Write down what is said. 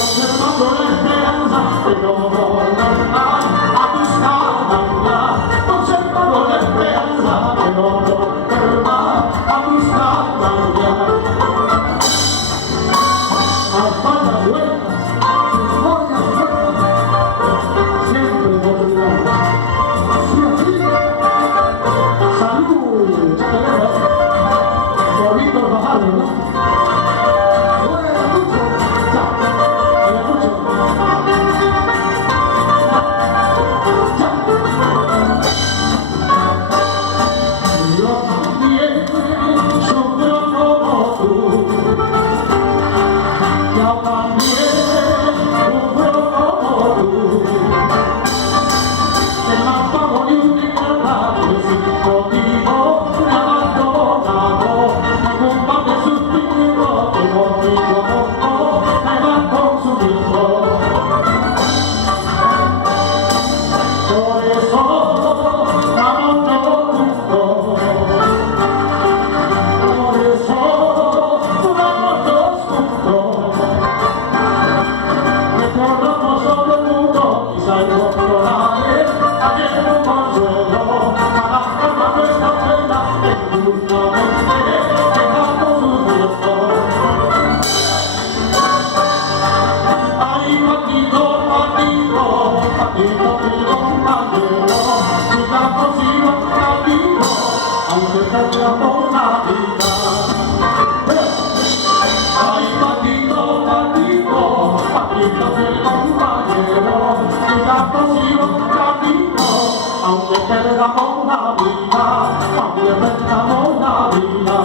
conservando la esperanza de no volver a buscarla, conservando la esperanza de no volver a buscarla. Hasta las vueltas, voy a vueltas, siempre volverá. Así, así. Salud, chacarera, por Víctor Fajardo, ¿no? Aunque perdamos la vida, aunque perdamos la vida.